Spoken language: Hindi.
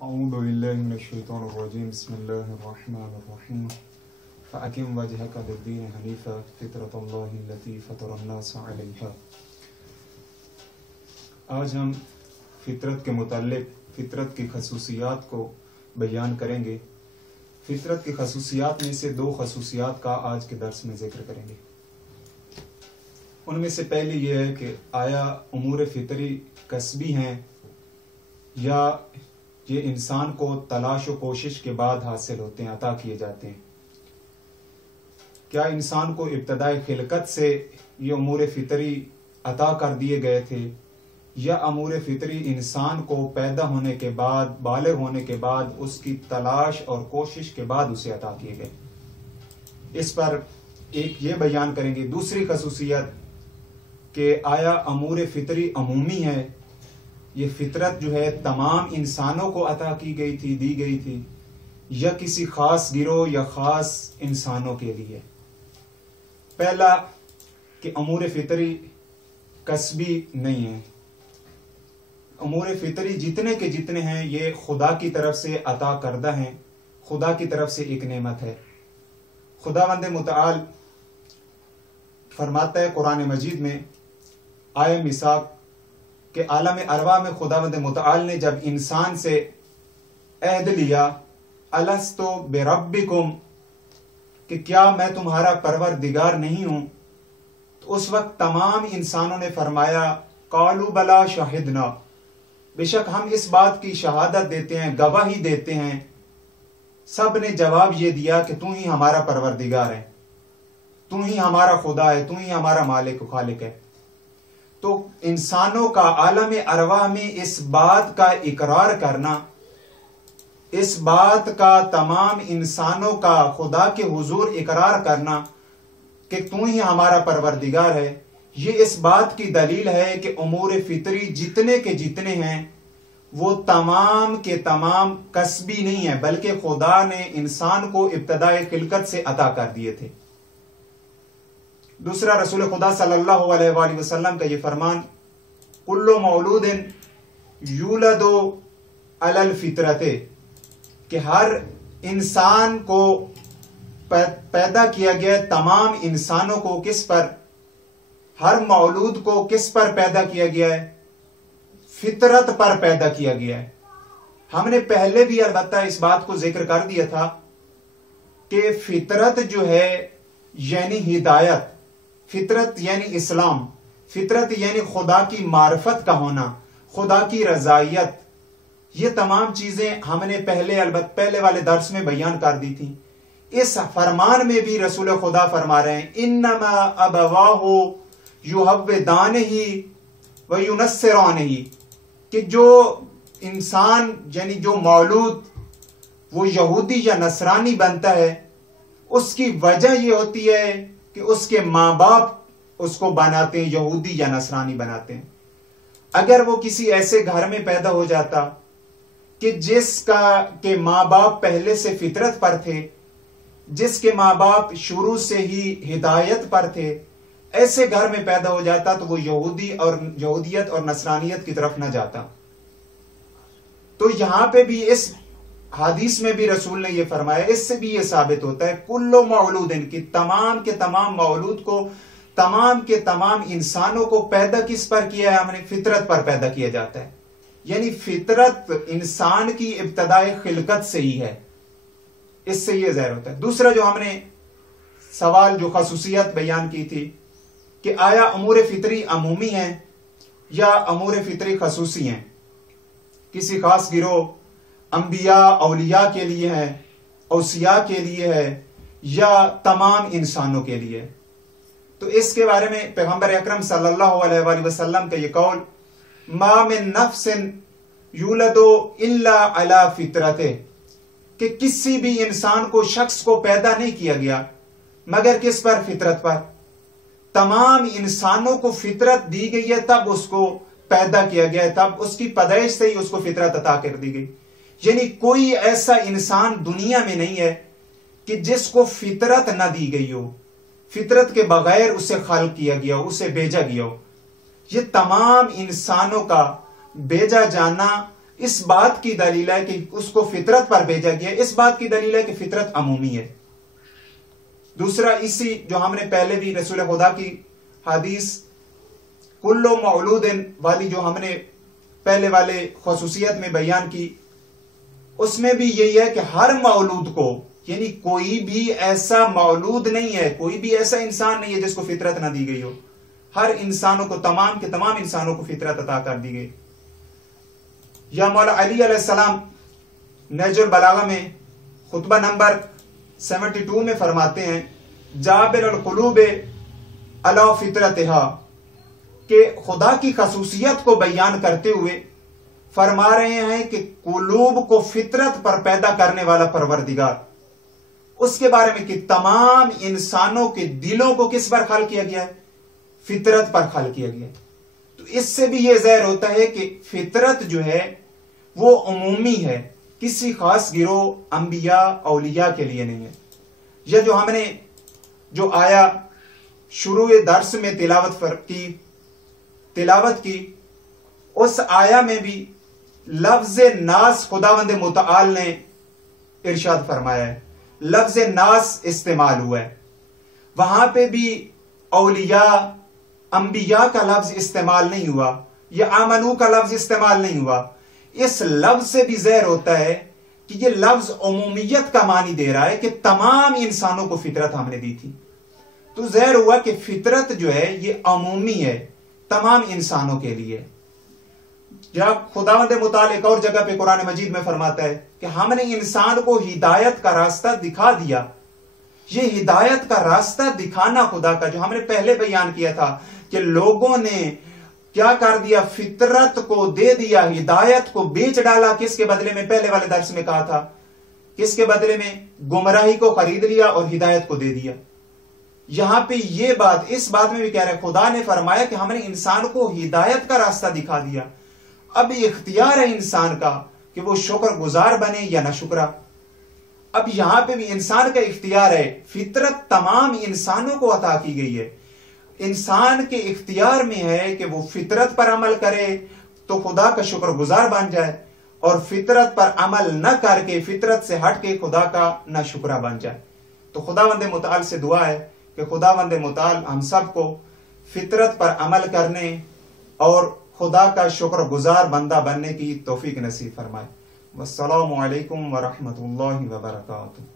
अऊज़ु बिल्लाहि मिनश्शैतानिर्रजीम बिस्मिल्लाहिर्रहमानिर्रहीम फ़अक़िम वजहक लिद्दीन हनीफ़ा फ़ित्रतल्लाहि अल्लती फ़तरन्नास अलैहा। आज हम फ़ितरत के मुताल्लिक़ फ़ितरत की खसूसियात को बयान करेंगे। फ़ितरत की खसूसियात में से दो खसूसियात का आज के दर्स में ज़िक्र करेंगे। उनमें से पहली ये है कि आया उमूर फ़ितरी कसबी हैं या ये इंसान को तलाश व कोशिश के बाद हासिल होते हैं, अता किए जाते हैं। क्या इंसान को इब्तदाई खिलकत से ये उमूर फ़ितरी अता कर दिए गए थे या उमूर फ़ितरी इंसान को पैदा होने के बाद, बालिग होने के बाद, उसकी तलाश और कोशिश के बाद उसे अता किए गए? इस पर एक ये बयान करेंगे। दूसरी खसूसियत कि आया उमूर फ़ितरी अमूमी है, ये फितरत जो है तमाम इंसानों को अता की गई थी, दी गई थी, या किसी खास गिरोह या खास इंसानों के लिए? पहला कि उमूर फ़ितरी कसबी नहीं है। उमूर फ़ितरी जितने के जितने हैं ये खुदा की तरफ से अता करदा हैं, खुदा की तरफ से एक नेमत है। खुदावंद मुतआल फरमाता है कुरान मजीद में आया मिसाक कि आलम अरवा में खुदावंद मुतआल ने जब इंसान से अहद लिया, अलस्तु बिरब्बिकुम, कि क्या मैं तुम्हारा परवरदिगार नहीं हूं, तो उस वक्त तमाम इंसानों ने फरमाया कालू बला शाहिदना, बेशक हम इस बात की शहादत देते हैं, गवाही देते हैं। सब ने जवाब ये दिया कि तू ही हमारा परवरदिगार है, तू ही हमारा खुदा है, तू ही हमारा मालिक व खालिक है। तो इंसानों का आलम अरवाह में इस बात का इकरार करना, इस बात का तमाम इंसानों का खुदा के हुजूर इकरार करना कि तू ही हमारा परवरदिगार है, ये इस बात की दलील है कि उमूर फ़ितरी जितने के जितने हैं वो तमाम के तमाम कसबी नहीं है, बल्कि खुदा ने इंसान को इब्तदाई खिलकत से अता कर दिए थे। दूसरा, रसूल खुदा सल्लल्लाहु अलैहि वसल्लम का ये फरमान, कुल्लु मौलूदिन यूलदु अलल फितरते, कि हर इंसान को पैदा किया गया, तमाम इंसानों को किस पर, हर मौलूद को किस पर पैदा किया गया है? फितरत पर पैदा किया गया है। हमने पहले भी अलबत्ता इस बात को जिक्र कर दिया था कि फितरत जो है यानी हिदायत, फितरत यानी इस्लाम, फितरत यानी खुदा की मार्फत का होना, खुदा की रजायत, ये तमाम चीजें हमने पहले वाले दर्स में बयान कर दी थी। इस फरमान में भी रसूल खुदा फरमा रहे हैं इन्नमा अबवाहु युहव्विदानिही व युनस्सिरानिही, कि जो इंसान यानी जो मौलूद वो यहूदी या नसरानी बनता है, उसकी वजह यह होती है कि उसके माँ बाप उसको बनाते हैं, यहूदी या नसरानी बनाते हैं। अगर वो किसी ऐसे घर में पैदा हो जाता कि जिसका के माँ बाप पहले से फितरत पर थे, जिसके माँ बाप शुरू से ही हिदायत पर थे, ऐसे घर में पैदा हो जाता तो वो यहूदियत और नसरानियत की तरफ न जाता। तो यहां पे भी इस हदीस में भी रसूल ने यह फरमाया, इससे भी यह साबित होता है कुल्लो मौलूदिन, की तमाम के तमाम मौलूद को, तमाम के तमाम इंसानों को पैदा किस पर किया है? हमने फितरत पर पैदा किया जाता है। यानी फितरत इंसान की इब्तदाई खिलकत से ही है, इससे यह ज़ाहिर होता है। दूसरा जो हमने सवाल, जो खसूसियत बयान की थी कि आया उमूर फ़ितरी अमूमी है या उमूर फ़ितरी खसूसी हैं, किसी खास गिरोह अंबिया औलिया के लिए है, औसिया के लिए है, या तमाम इंसानों के लिए? तो इसके बारे में पैगंबर अकरम सल्लल्लाहु अलैहि वसल्लम का ये कौल, मा मिन नफ्सिन यूलदु इल्ला अला फितरते, कि किसी भी इंसान को, शख्स को पैदा नहीं किया गया मगर किस पर? फितरत पर। तमाम इंसानों को फितरत दी गई है, तब उसको पैदा किया गया है, तब उसकी पैदाइश से ही उसको फितरत अता कर दी गई। यानी कोई ऐसा इंसान दुनिया में नहीं है कि जिसको फितरत न दी गई हो, फितरत के बगैर उसे खल्क किया गया हो, उसे भेजा गया हो। ये तमाम इंसानों का भेजा जाना इस बात की दलील है कि उसको फितरत पर भेजा गया, इस बात की दलील है कि फितरत अमूमी है। दूसरा, इसी जो हमने पहले भी रसूल खुदा की हदीस कुल्लो मौलूदिन वाली जो हमने पहले वाले खसूसियत में बयान की, उसमें भी यही है कि हर मौलूद को, यानी कोई भी ऐसा मौलूद नहीं है, कोई भी ऐसा इंसान नहीं है जिसको फितरत ना दी गई हो। हर इंसानों को, तमाम के तमाम इंसानों को फितरत अता कर दी गई। या मौला अली अलैहिस्सलाम नहजुल बलागा में खुतबा नंबर 72 में फरमाते हैं, जाबिर अल कुलूब अला फितरतिहा, कि खुदा की खसूसियत को बयान करते हुए फरमा रहे हैं कि कुलूब को फितरत पर पैदा करने वाला परवरदिगार, उसके बारे में कि तमाम इंसानों के दिलों को किस पर खल किया गया है? फितरत पर खल किया गया है। तो इससे भी यह ज़ाहिर होता है कि फितरत जो है वो उमूमी है, किसी खास गिरोह अंबिया औलिया के लिए नहीं है। यह जो हमने जो आया शुरू दर्स में तिलावत की, उस आया में भी लफ्ज नास खुदावंद मुतआल ने इरशाद फरमाया है, लफ्ज नास इस्तेमाल हुआ है। वहां पे भी औलिया अंबिया का लफ्ज इस्तेमाल नहीं हुआ, या आमनू का लफ्ज इस्तेमाल नहीं हुआ। इस लफ्ज से भी ज़ाहिर होता है कि यह लफ्ज उमूमियत का मानी दे रहा है कि तमाम इंसानों को फितरत हमने दी थी। तो ज़ाहिर हुआ कि फितरत जो है ये अमूमी है, तमाम इंसानों के लिए। जब खुदावंद मुताल एक और जगह पे कुरान मजीद में फरमाता है कि हमने इंसान को हिदायत का रास्ता दिखा दिया। ये हिदायत का रास्ता दिखाना खुदा का, जो हमने पहले बयान किया था कि लोगों ने क्या कर दिया, फितरत को दे दिया, हिदायत को बेच डाला। किसके बदले में? पहले वाले दर्स में कहा था, किसके बदले में? गुमराही को खरीद लिया और हिदायत को दे दिया। यहां पे ये बात, इस बात में भी कह रहे हैं, खुदा ने फरमाया कि हमने इंसान को हिदायत का रास्ता दिखा दिया। अब इख्तियार है इंसान का कि वो शुक्रगुजार बने या ना शुक्रा। अब यहां पे भी इंसान का इख्तियार है। फितरत तमाम इंसानों को अता की गई है। इंसान के इख्तियार में है कि वो फितरत पर अमल करे तो खुदा का शुक्रगुजार बन जाए, और फितरत पर अमल न करके, फितरत से हट के खुदा का ना शुक्रा बन जाए। तो खुदावंद मुताल से दुआ है कि खुदावंद मुताल हम सबको फितरत पर अमल करने और खुदा का शुक्रगुजार बंदा बनने की तौफीक नसीब फरमाए। वस्सलामु अलैकुम व रहमतुल्लाहि व बरकातुहू।